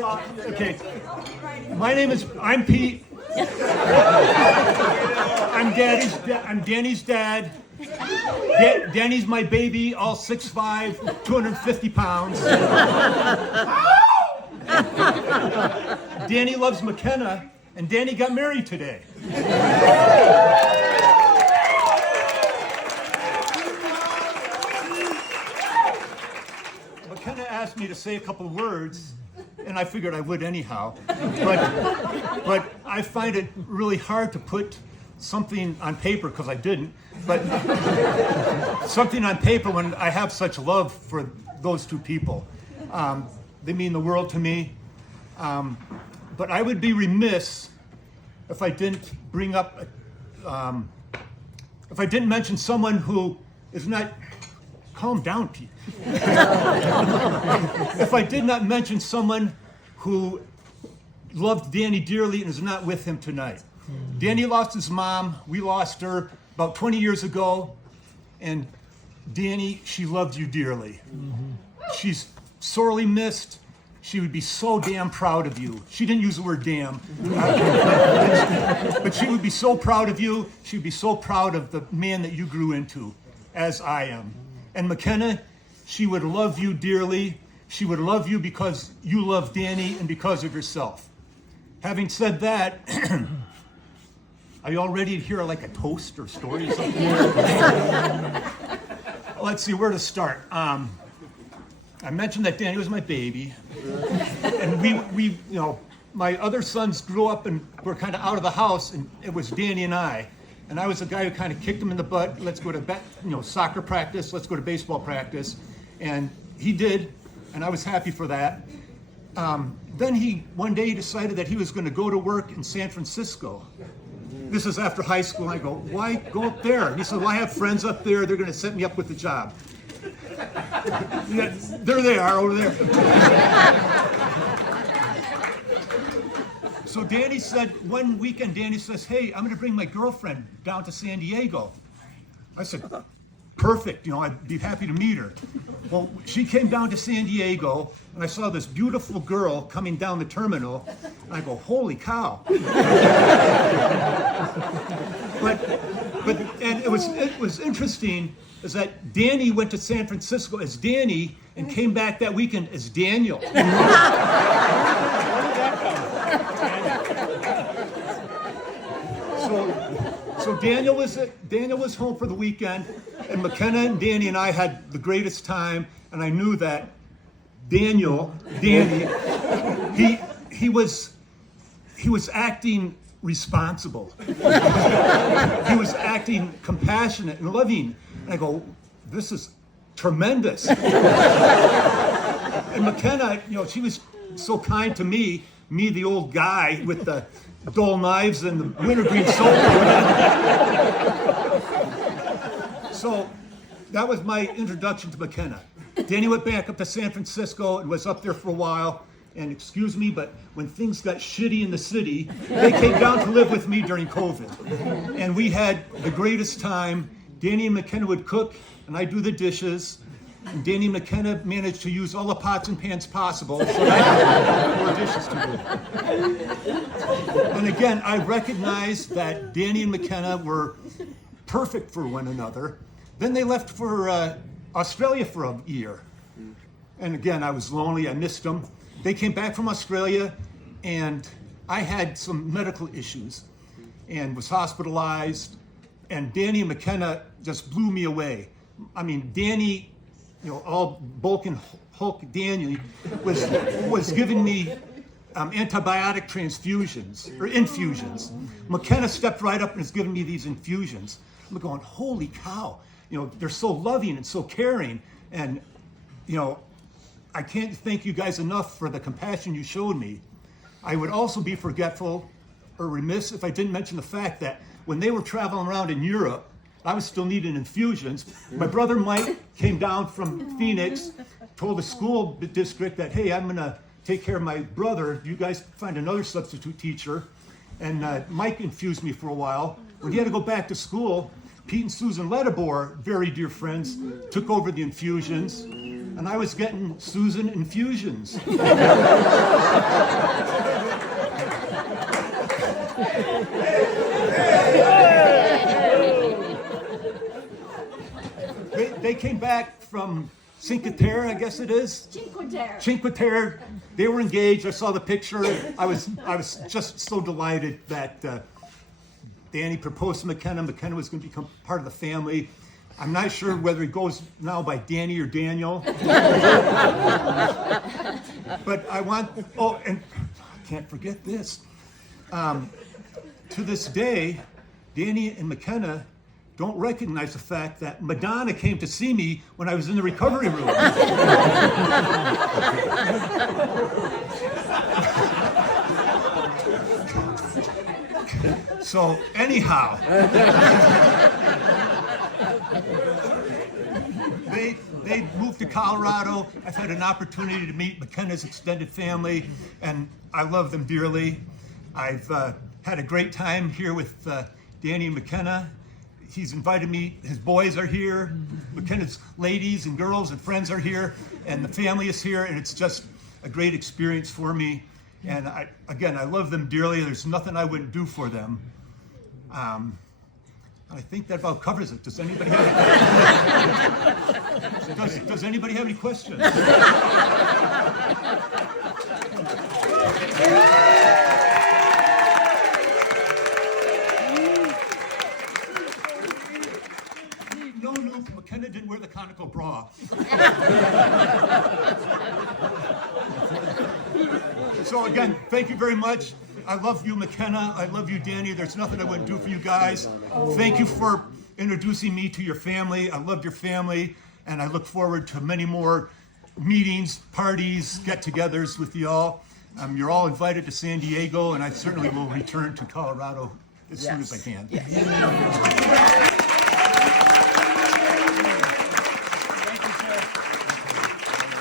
Okay. I'm Pete. I'm Danny's dad. Danny's my baby, all 6'5", 250 pounds. Danny loves McKenna, and Danny got married today. McKenna asked me to say a couple words, and I figured I would anyhow. But I find it really hard to put something on paper, because I didn't, but something on paper when I have such love for those two people. They mean the world to me. But I would be remiss if I didn't bring up, if I didn't mention someone who is not, calm down, Pete. If I did not mention someone who loved Danny dearly and is not with him tonight. Danny lost his mom. We lost her about 20 years ago. And Danny, she loved you dearly. She's sorely missed. She would be so damn proud of you. She didn't use the word damn. But she would be so proud of you. She would be so proud of the man that you grew into, as I am. And McKenna, she would love you dearly. She would love you because you love Danny and because of yourself. Having said that, are you all ready to hear like a toast or story or something? Let's see where to start. I mentioned that Danny was my baby, and we my other sons grew up and were kind of out of the house, and it was Danny and I was the guy who kind of kicked him in the butt. Let's go to soccer practice. Let's go to baseball practice, and he did, and I was happy for that. Then he one day decided that he was going to go to work in San Francisco. This is after high school. I go, why go up there? And he said, well, I have friends up there. They're going to set me up with the job. Yeah, there they are over there. So Danny said, one weekend, Danny says, hey, I'm going to bring my girlfriend down to San Diego. I said, perfect. I'd be happy to meet her. Well, she came down to San Diego, and I saw this beautiful girl coming down the terminal. And I go, holy cow. And it was interesting is that Danny went to San Francisco as Danny and came back that weekend as Daniel. So Daniel was home for the weekend, and McKenna and Danny and I had the greatest time, and I knew that Danny, he was acting responsible. He was acting compassionate and loving. And I go, this is tremendous. And McKenna, she was so kind to me, the old guy with the dull knives and the wintergreen soap. So that was my introduction to McKenna. Danny went back up to San Francisco and was up there for a while. And excuse me, but when things got shitty in the city, they came down to live with me during COVID. And we had the greatest time. Danny and McKenna would cook, and I'd do the dishes. And Danny and McKenna managed to use all the pots and pans possible, so I had more dishes to do. And again, I recognized that Danny and McKenna were perfect for one another. Then they left for Australia for a year. And again, I was lonely, I missed them. They came back from Australia, and I had some medical issues and was hospitalized. And Danny and McKenna just blew me away. I mean, Danny, all bulk and Hulk Danny was giving me antibiotic transfusions or infusions. McKenna stepped right up and is giving me these infusions. I'm going, holy cow! They're so loving and so caring, and I can't thank you guys enough for the compassion you showed me. I would also be forgetful or remiss if I didn't mention the fact that when they were traveling around in Europe, I was still needing infusions. My brother Mike came down from Phoenix, told the school district that, hey, I'm going to take care of my brother. You guys find another substitute teacher. And Mike infused me for a while. When he had to go back to school, Pete and Susan Ledabor, very dear friends, took over the infusions. and I was getting Susan infusions. They came back from Cinque Terre, I guess it is. Cinque Terre. Cinque Terre. They were engaged. I saw the picture. I was just so delighted that Danny proposed to McKenna. McKenna was going to become part of the family. I'm not sure whether he goes now by Danny or Daniel. But I want, oh, and I can't forget this. To this day, Danny and McKenna don't recognize the fact that Madonna came to see me when I was in the recovery room. So anyhow, they moved to Colorado. I've had an opportunity to meet McKenna's extended family, and I love them dearly. I've had a great time here with Danny and McKenna. He's invited me, his boys are here, McKenna's ladies and girls and friends are here, and the family is here, and it's just a great experience for me. And I love them dearly. There's nothing I wouldn't do for them. I think that about covers it. Does anybody have does anybody have any questions? No, McKenna didn't wear the conical bra. So again, thank you very much. I love you, McKenna. I love you, Danny. There's nothing I wouldn't do for you guys. Thank you for introducing me to your family. I love your family, and I look forward to many more meetings, parties, get-togethers with you all. You're all invited to San Diego, and I certainly will return to Colorado as soon as I can. Yes.